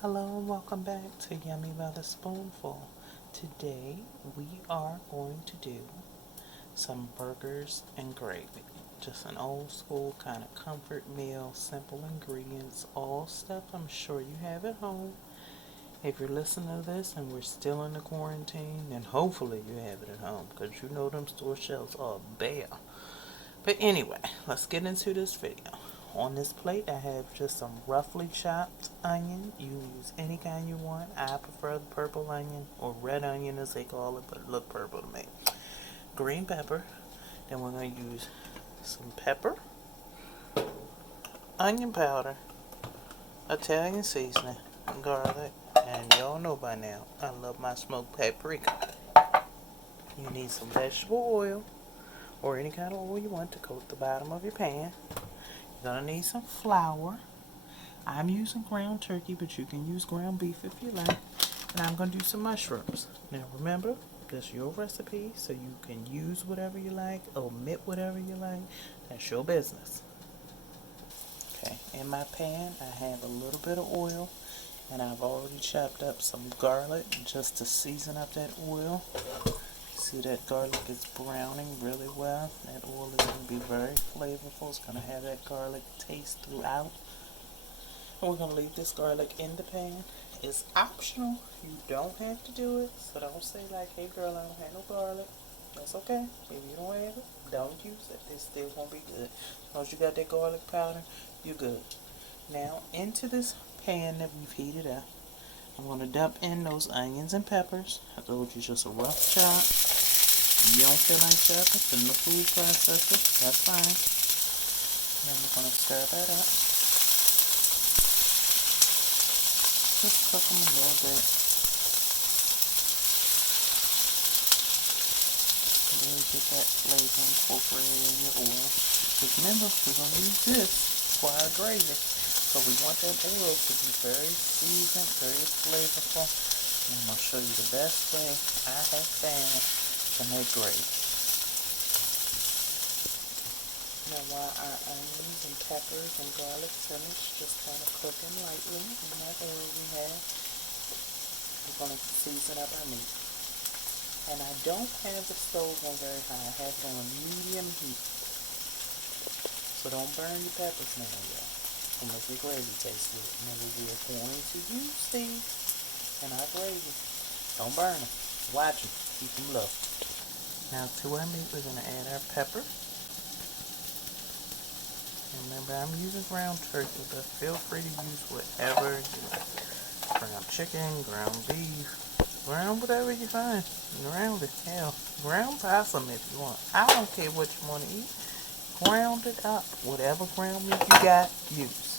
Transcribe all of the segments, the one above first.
Hello and welcome back to Yummy by the Spoonful. Today we are going to do some burgers and gravy. Just an old school kind of comfort meal, simple ingredients, all stuff I'm sure you have at home. If you're listening to this and we're still in the quarantine, then hopefully you have it at home because you know them store shelves are bare. But anyway, let's get into this video. On this plate, I have just some roughly chopped onion. You use any kind you want. I prefer the purple onion, or red onion as they call it, but it look purple to me. Green pepper. Then we're going to use some pepper, onion powder, Italian seasoning, garlic, and y'all know by now, I love my smoked paprika. You need some vegetable oil, or any kind of oil you want to coat the bottom of your pan. You're going to need some flour. I'm using ground turkey, but you can use ground beef if you like. And I'm going to do some mushrooms. Now remember, this is your recipe, so you can use whatever you like, omit whatever you like. That's your business. Okay, in my pan, I have a little bit of oil, and I've already chopped up some garlic just to season up that oil. See that garlic is browning really well. That oil is going to be very flavorful. It's going to have that garlic taste throughout. And we're going to leave this garlic in the pan. It's optional. You don't have to do it. So don't say like, hey girl, I don't have no garlic. That's okay. If you don't have it, don't use it. It's still going to be good. As long as you got that garlic powder, you're good. Now into this pan that we've heated up, I'm going to dump in those onions and peppers. I told you just a rough chop. You don't feel like chopping, put in the food processor. That's fine. Then we're going to stir that up. Just cook them a little bit. Really get that flavor incorporated in your oil. Because remember, we're going to use this for our gravy. So we want that oil to be very seasoned, very flavorful. And I'm going to show you the best way I have found to make gravy. Now while our onions and peppers and garlic finish just kind of cooking lightly in that oil we have, we're going to season up our meat. And I don't have the stove on very high. I have it on a medium heat. So don't burn your peppers now, y'all. It'll make your gravy taste good. Remember, we are going to use these in our gravy. Don't burn them. Watch them. Keep them low. Now to our meat, we're going to add our pepper. Remember, I'm using ground turkey, but feel free to use whatever you like. Ground chicken, ground beef, ground whatever you find. Ground it, hell. Ground possum if you want. I don't care what you want to eat. Ground it up. Whatever ground meat you got, use.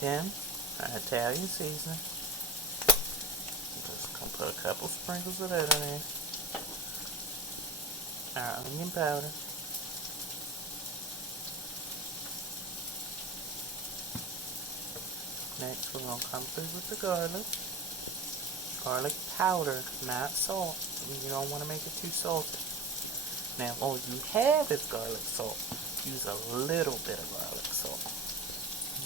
Then, our Italian seasoning. Just gonna put a couple sprinkles of that in there. Our onion powder. Next, we're going to come through with the garlic. Garlic powder, not salt. You don't want to make it too salty. Now, all you have is garlic salt. Use a little bit of garlic salt.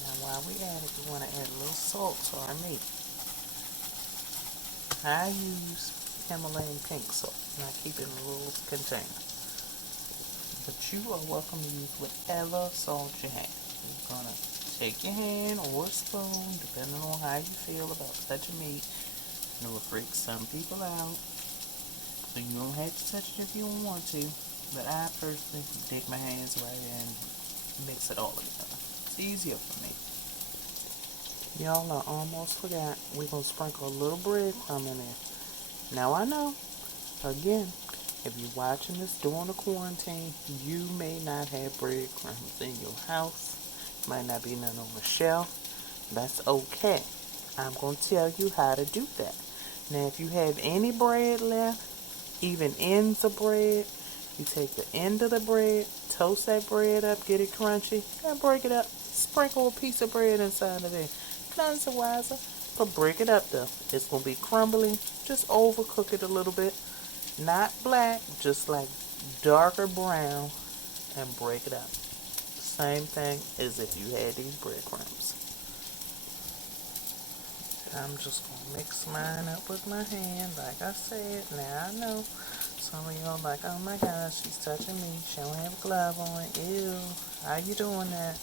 Now, while we at it, we want to add a little salt to our meat. I use Himalayan pink salt, and I keep it in a little container. But you are welcome to use whatever salt you have. You're going to take your hand or a spoon, depending on how you feel about touching meat. And it will freak some people out. So you don't have to touch it if you don't want to. But I personally take my hands right in and mix it all together. It's easier for me. Y'all, I almost forgot. We're going to sprinkle a little breadcrumb in there. Now I know, again, if you're watching this during the quarantine, you may not have breadcrumbs in your house. Might not be none on the shelf. That's okay. I'm going to tell you how to do that. Now, if you have any bread left, even ends of bread, you take the end of the bread, toast that bread up, get it crunchy, and break it up. Sprinkle a piece of bread inside of there. None so wiser, but break it up though. It's going to be crumbly. Just overcook it a little bit. Not black, just like darker brown, and break it up. Same thing as if you had these breadcrumbs. I'm just gonna mix mine up with my hand, like I said. Now I know some of y'all like, oh my gosh, she's touching me. She don't have a glove on. Ew, how you doing that?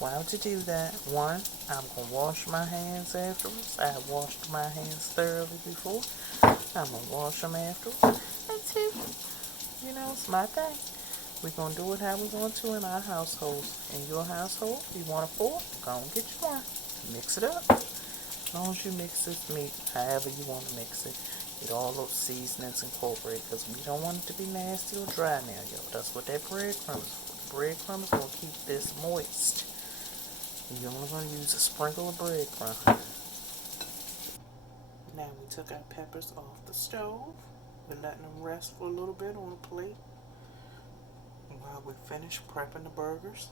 Why would you do that? One, I'm gonna wash my hands afterwards. I washed my hands thoroughly before. I'm gonna wash them afterwards. And two, it's my thing. We're gonna do it how we want to in our households. In your household, you want a fork? Go and get you one. Mix it up. As long as you mix this meat however you want to mix it, get all those seasonings incorporated, because we don't want it to be nasty or dry now, yo. That's what that breadcrumb is for. The breadcrumb is going to keep this moist. You're only going to use a sprinkle of breadcrumb. Now we took our peppers off the stove. We're letting them rest for a little bit on a plate while we finish prepping the burgers.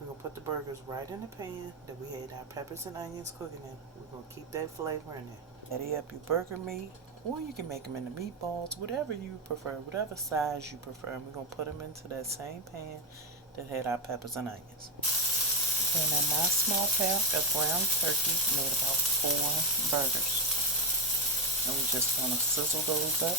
We're going to put the burgers right in the pan that we had our peppers and onions cooking in. We're going to keep that flavor in there. Ready up your burger meat, or you can make them into meatballs, whatever you prefer, whatever size you prefer. And we're going to put them into that same pan that had our peppers and onions. Okay, now my small pack of ground turkey made about 4 burgers. And we're just going to sizzle those up,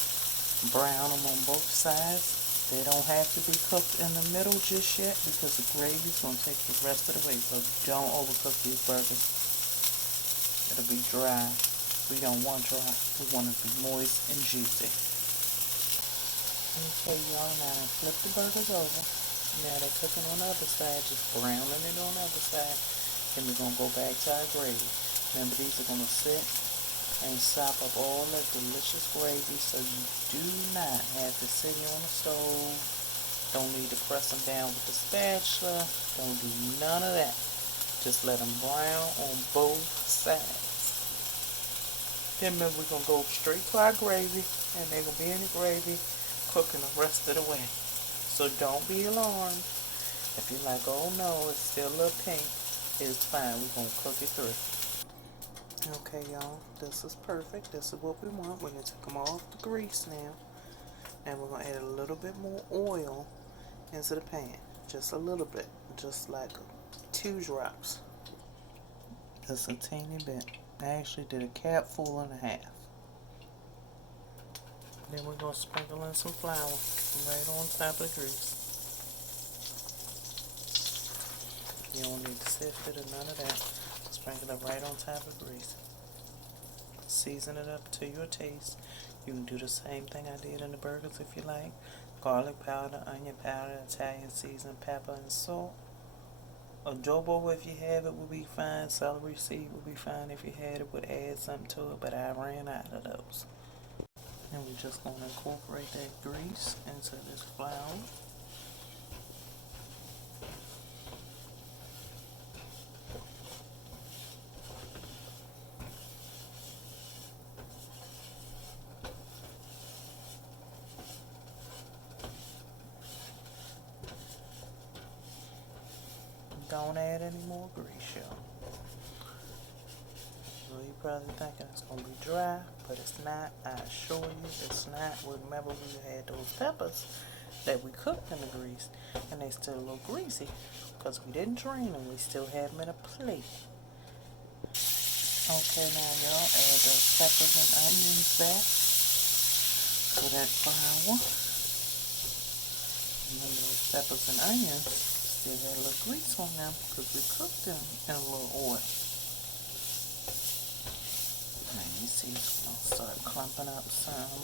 brown them on both sides. They don't have to be cooked in the middle just yet because the gravy's going to take the rest of the way. So don't overcook these burgers. It'll be dry. We don't want dry. We want it to be moist and juicy. Okay, y'all, now I flip the burgers over. Now they're cooking on the other side, just browning it on the other side. Then we're going to go back to our gravy. Remember, these are going to sit and sop up all that delicious gravy, so you do not have to sit here on the stove. Don't need to press them down with the spatula. Don't do none of that. Just let them brown on both sides. Then we're going to go straight to our gravy, and they're going to be in the gravy cooking the rest of the way. So don't be alarmed. If you're like, oh no, it's still a little pink, it's fine. We're going to cook it through. Okay, y'all, this is perfect. This is what we want. We're going to take them off the grease now. And we're going to add a little bit more oil into the pan. Just a little bit. Just like 2 drops. Just a teeny bit. I actually did a capful and a half. Then we're going to sprinkle in some flour right on top of the grease. You don't need to sift it or none of that. Sprinkle it right on top of the grease. Season it up to your taste. You can do the same thing I did in the burgers if you like. Garlic powder, onion powder, Italian seasoning, pepper, and salt. Adobo, if you have it, will be fine. Celery seed will be fine if you had it. Would add something to it, but I ran out of those. And we're just going to incorporate that grease into this flour. Don't add any more grease, y'all. So you're probably thinking it's going to be dry, but it's not. I assure you it's not. Remember, we had those peppers that we cooked in the grease, and they still a little greasy because we didn't drain them. We still have them in a plate. Okay, now y'all add those peppers and onions back to that flour. Remember, those peppers and onions still had a little grease on them because we cooked them in a little oil. And you see it's going to start clumping up some.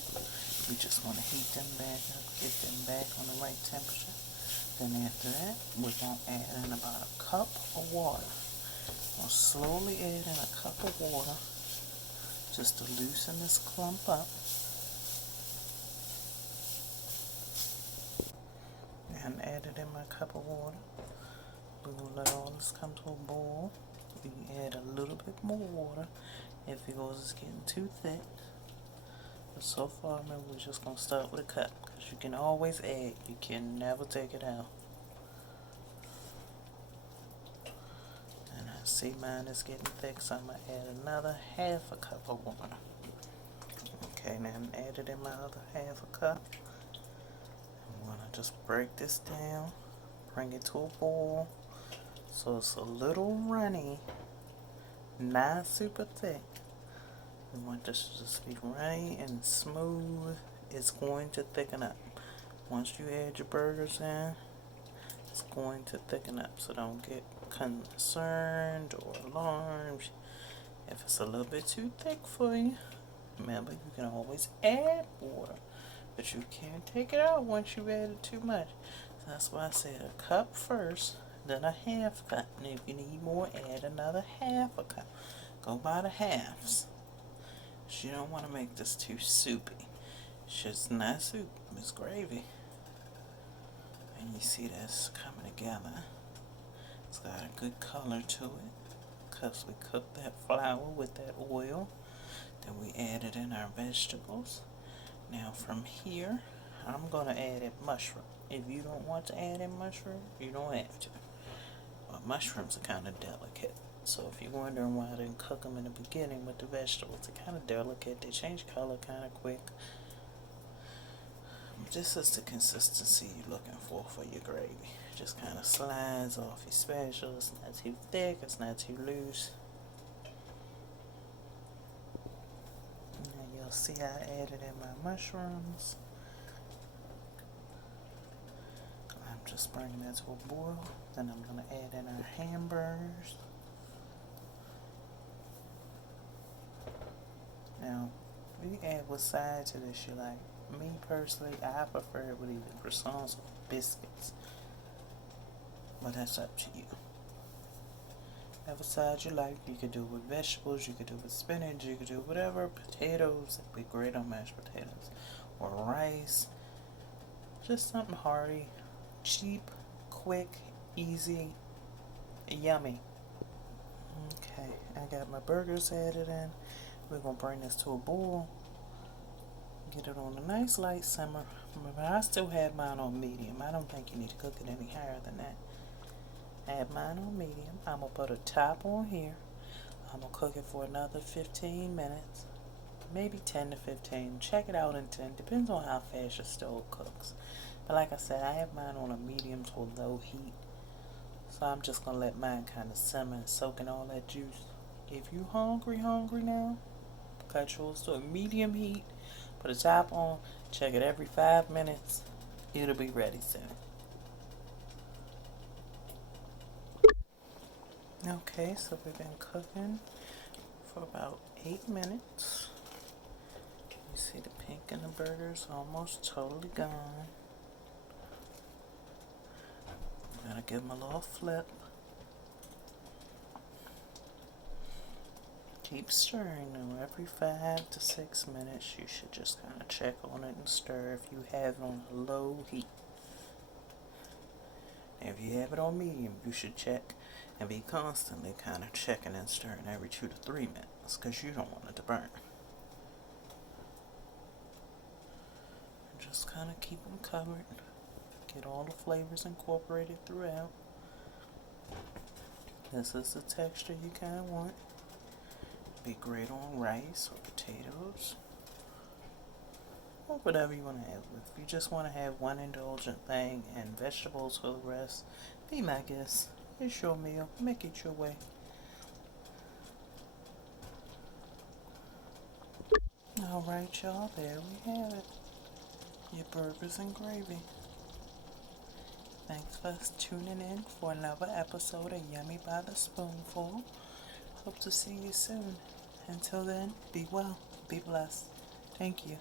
We're just going to heat them back up, get them back on the right temperature. Then after that, we're going to add in about a cup of water. We'll slowly add in a cup of water just to loosen this clump up. And add it in my cup of water. We will let all this come to a boil. We can add a little bit more water if it goes getting too thick. But so far, remember, we're just going to start with a cup because you can always add. You can never take it out. And I see mine is getting thick, so I'm going to add another half a cup of water. Okay, now I'm added in my other half a cup. I'm going to just break this down, bring it to a boil so it's a little runny, not super thick. We want this to just be right and smooth. It's going to thicken up. Once you add your burgers in, it's going to thicken up. So don't get concerned or alarmed if it's a little bit too thick for you. Remember, you can always add water, but you can't take it out once you've added too much. So that's why I said a cup first, then a half cup. And if you need more, add another half a cup. Go by the halves. You don't want to make this too soupy. It's just not soup, it's gravy. And you see this coming together. It's got a good color to it because we cooked that flour with that oil. Then we added in our vegetables. Now from here, I'm going to add in mushroom. If you don't want to add in mushroom, you don't have to. But mushrooms are kind of delicate. So if you're wondering why I didn't cook them in the beginning with the vegetables, they're kind of delicate. They change color kind of quick. This is the consistency you're looking for your gravy. Just kind of slides off your spatula. It's not too thick, it's not too loose. Now you'll see I added in my mushrooms. I'm just bringing that to a boil. Then I'm going to add in our hamburgers. Now, you can add what side to this you like. Me personally, I prefer it with either croissants or biscuits. But that's up to you. Whatever side you like, you could do it with vegetables, you could do it with spinach, you could do whatever. Potatoes, it'd be great on mashed potatoes. Or rice. Just something hearty, cheap, quick, easy, yummy. Okay, I got my burgers added in. We're going to bring this to a boil. Get it on a nice light simmer. Remember, I still have mine on medium. I don't think you need to cook it any higher than that. I have mine on medium. I'm going to put a top on here. I'm going to cook it for another 15 minutes. Maybe 10 to 15. Check it out in 10. Depends on how fast your stove cooks. But like I said, I have mine on a medium to a low heat. So I'm just going to let mine kind of simmer and soak in all that juice. If you hungry now, cut yours to a medium heat. Put a top on, check it every 5 minutes. It'll be ready soon. Okay, so we've been cooking for about 8 minutes. You see the pink in the burgers almost totally gone. I'm gonna give them a little flip. Keep stirring them every 5 to 6 minutes. You should just kind of check on it and stir if you have it on a low heat. If you have it on medium, you should check and be constantly kind of checking and stirring every 2 to 3 minutes because you don't want it to burn. Just kind of keep them covered. Get all the flavors incorporated throughout. This is the texture you kind of want. Be great on rice or potatoes or whatever you want to have. If you just want to have one indulgent thing and vegetables for the rest, be my guest. It's your meal. Make it your way. Alright, y'all, there we have it. Your burgers and gravy. Thanks for tuning in for another episode of Yummy by the Spoonful. Hope to see you soon. Until then, be well, be blessed. Thank you.